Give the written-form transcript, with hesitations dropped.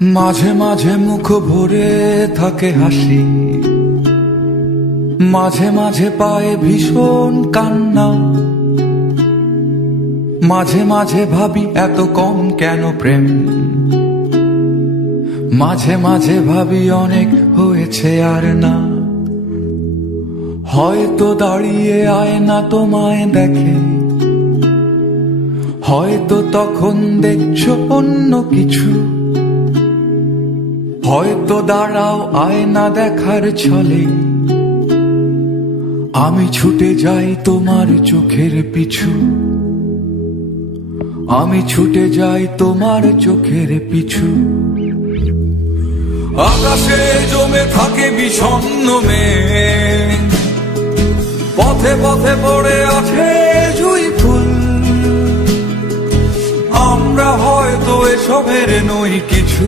মাঝে মাঝে মুখ ভরে থাকে হাসি, মাঝে মাঝে পায়ে ভীষণ কান্না। মাঝে মাঝে ভাবি এত কম কেন প্রেম, মাঝে মাঝে ভাবি অনেক হয়েছে আর না। হয়তো দাঁড়িয়ে আয়না তোমায় দেখে, হয়তো তখন দেখছো অন্য কিছু। হয়তো দাঁড়াও আয়না দেখার ছলে, আমি ছুটে যাই তোমার চোখের পিছু। আমি ছুটে যাই তোমার চোখের পিছু। আকাশে জমে থাকে বিষণ্ণ মেঘ, পথে পথে পড়ে আছে জুঁই ফুল। আমরা হয়তো এসবের নই কিছু।